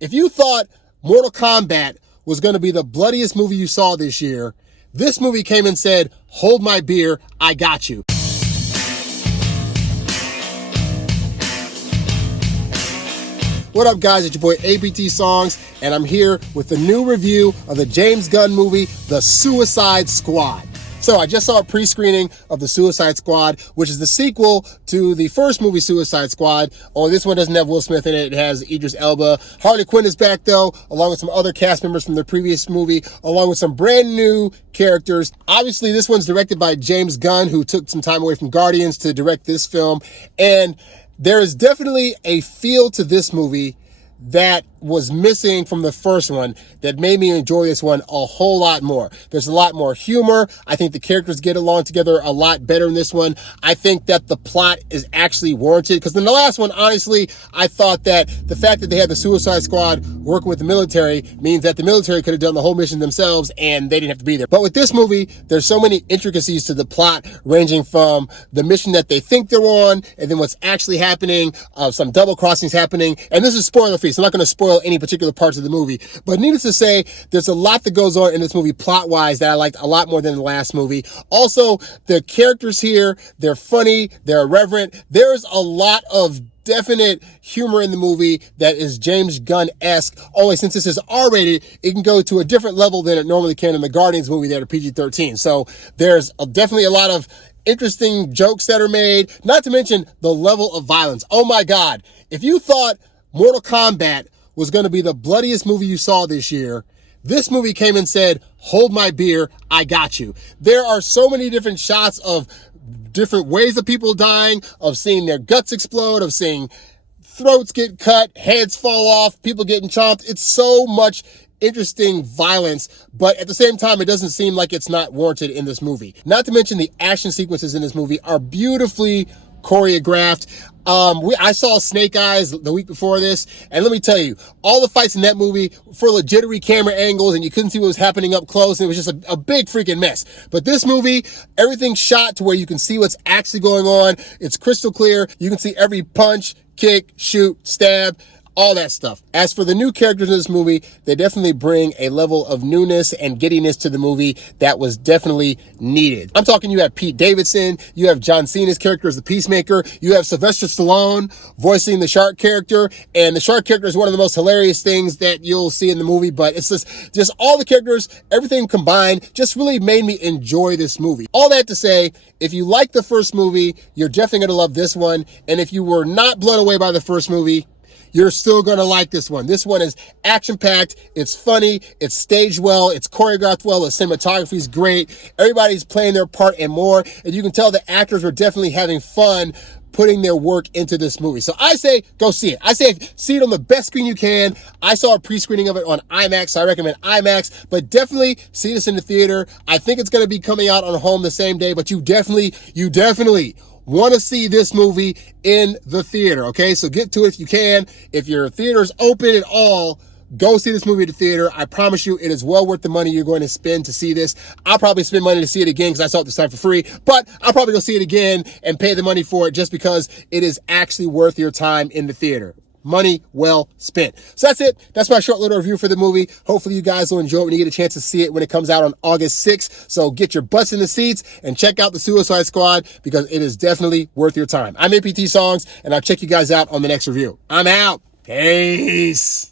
If you thought Mortal Kombat was going to be the bloodiest movie you saw this year, this movie came and said, hold my beer, I got you. What up, guys? It's your boy APT Songs, and I'm here with a new review of the James Gunn movie, The Suicide Squad. So I just saw a pre-screening of The Suicide Squad, which is the sequel to the first movie, Suicide Squad. Only this one doesn't have Will Smith in it. It has Idris Elba. Harley Quinn is back, though, along with some other cast members from the previous movie, along with some brand new characters. Obviously, this one's directed by James Gunn, who took some time away from Guardians to direct this film. And there is definitely a feel to this movie that was missing from the first one that made me enjoy this one a whole lot more. There's a lot more humor. I think the characters get along together a lot better in this one. I think that the plot is actually warranted, because in the last one, honestly, I thought that the fact that they had the Suicide Squad working with the military means that the military could have done the whole mission themselves and they didn't have to be there. But with this movie, there's so many intricacies to the plot, ranging from the mission that they think they're on and then what's actually happening, some double crossings happening. And this is spoiler free, so I'm not going to spoil any particular parts of the movie. But needless to say, there's a lot that goes on in this movie plot-wise that I liked a lot more than the last movie. Also, the characters here, they're funny, they're irreverent. There's a lot of definite humor in the movie that is James Gunn-esque, only since this is R-rated, it can go to a different level than it normally can in the Guardians movie that are PG-13. So there's definitely a lot of interesting jokes that are made, not to mention the level of violence. Oh my God. If you thought Mortal Kombat was going to be the bloodiest movie you saw this year, this movie came and said, hold my beer, I got you. There are so many different shots of different ways of people dying, of seeing their guts explode, of seeing throats get cut, heads fall off, people getting chomped. It's so much interesting violence, but at the same time, it doesn't seem like it's not warranted in this movie. Not to mention the action sequences in this movie are beautifully choreographed. I saw Snake Eyes the week before this, and let me tell you, all the fights in that movie for legitary camera angles, and you couldn't see what was happening up close, and it was just a big freaking mess. But this movie, everything's shot to where you can see what's actually going on. It's crystal clear. You can see every punch, kick, shoot, stab, all that stuff. As for the new characters in this movie, they definitely bring a level of newness and giddiness to the movie that was definitely needed. I'm talking, you have Pete Davidson, you have John Cena's character as the Peacemaker, you have Sylvester Stallone voicing the Shark character, and the Shark character is one of the most hilarious things that you'll see in the movie, but it's just all the characters, everything combined, just really made me enjoy this movie. All that to say, if you like the first movie, you're definitely going to love this one, and if you were not blown away by the first movie, you're still going to like this one. This one is action-packed, it's funny, it's staged well, it's choreographed well, the cinematography is great, everybody's playing their part and more, and you can tell the actors are definitely having fun putting their work into this movie. So I say, go see it. I say, see it on the best screen you can. I saw a pre-screening of it on IMAX, so I recommend IMAX, but definitely see this in the theater. I think it's going to be coming out on home the same day, but you definitely want to see this movie in the theater, okay? So get to it if you can. If your theater's open at all, go see this movie at the theater. I promise you, it is well worth the money you're going to spend to see this. I'll probably spend money to see it again because I saw it this time for free, but I'll probably go see it again and pay the money for it just because it is actually worth your time in the theater. Money well spent. So that's it. That's my short little review for the movie. Hopefully you guys will enjoy it when you get a chance to see it when it comes out on August 6th. So get your butts in the seats and check out The Suicide Squad because it is definitely worth your time. I'm APT Songs, and I'll check you guys out on the next review. I'm out. Peace.